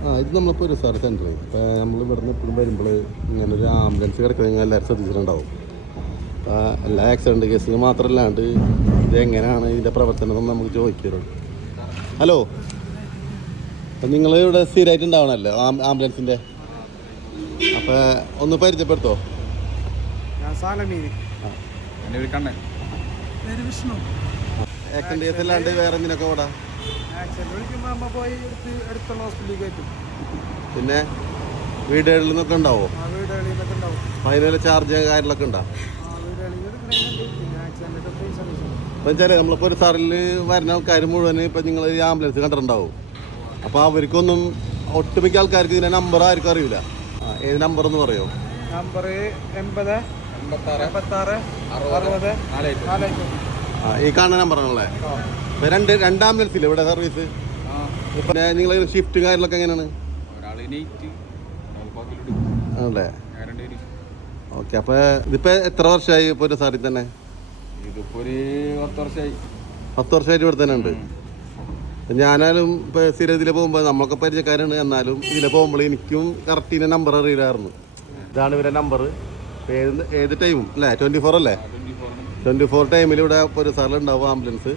ഇത് നമ്മളിപ്പോൾ ഒരു സാർ സെൻറ്റർ ഇപ്പോൾ നമ്മൾ ഇവിടുന്ന് എപ്പോഴും വരുമ്പോൾ ഇങ്ങനെ ഒരു ആംബുലൻസ് കിടക്കുന്നത് എല്ലാവരും ശ്രദ്ധിച്ചിട്ടുണ്ടാവും. എല്ലാ ആക്സിഡൻറ്റ് കേസുകൾ മാത്രമല്ലാണ്ട് ഇത് എങ്ങനെയാണ് ഇതിൻ്റെ പ്രവർത്തനം എന്ന് നമുക്ക് ചോദിക്കരുത്. ഹലോ, അപ്പം നിങ്ങൾ ഇവിടെ സ്ഥിരമായിട്ട് ഉണ്ടാവണമല്ലോ ആംബുലൻസിൻ്റെ, അപ്പോൾ ഒന്ന് പരിചയപ്പെടുത്തോ? ആക്സിഡൻറ്റ് കേസ് അല്ലാണ്ട് വേറെ എന്തിനൊക്കെ ഓടാ? പിന്നെ വീടുകളിൽ നിന്നൊക്കെ ഉണ്ടാവോ? അതിനുള്ള ചാർജ് കാര്യങ്ങളൊക്കെ ഉണ്ടോ? ഇപ്പം വെച്ചാൽ നമ്മളിപ്പോൾ ഒരു സാറിൽ വരുന്ന ആൾക്കാർ മുഴുവൻ ഇപ്പം നിങ്ങൾ ഈ ആംബുലൻസ് കണ്ടിട്ടുണ്ടാവും. അപ്പോൾ അവർക്കൊന്നും ഒട്ടുമിക്ക ആൾക്കാർക്ക് ഇതിൻ്റെ നമ്പർ ആർക്കും അറിയില്ല. ഏത് നമ്പർ എന്ന് പറയുമോ? നമ്പർ 80 86 60 ഈ കാണുന്ന നമ്പറാണല്ലേ? രണ്ട് ആംബുലൻസ് ഇല്ലേ ഇവിടെ സർവീസ്? പിന്നെ നിങ്ങൾ ഷിഫ്റ്റ് കാര്യങ്ങളൊക്കെ എങ്ങനെയാണ്? ആണല്ലേ? ഓക്കെ. അപ്പോൾ ഇതിപ്പോൾ എത്ര വർഷമായി ഇപ്പോൾ ഒരു സാറിൽ തന്നെ? ഇതിപ്പോൾ ഒരു 10 വർഷമായി. 10 വർഷമായിട്ട് ഇവിടെ തന്നെ ഉണ്ട്. ഞാനാലും ഇപ്പോൾ സ്ഥിരം ഇതിൽ പോകുമ്പോൾ നമ്മളൊക്കെ പരിചയക്കാരാണ്. എന്നാലും ഇതിൽ പോകുമ്പോൾ എനിക്കും കറക്റ്റ് ഇതിൻ്റെ നമ്പർ അറിയില്ലായിരുന്നു. ഇതാണ് ഇവരുടെ നമ്പർ. ഏത് ടൈമും അല്ലേ? 24 അല്ലേ? 24 ടൈമിൽ ഇവിടെ ഇപ്പോൾ ഒരു സാറിലുണ്ടാവും ആംബുലൻസ്.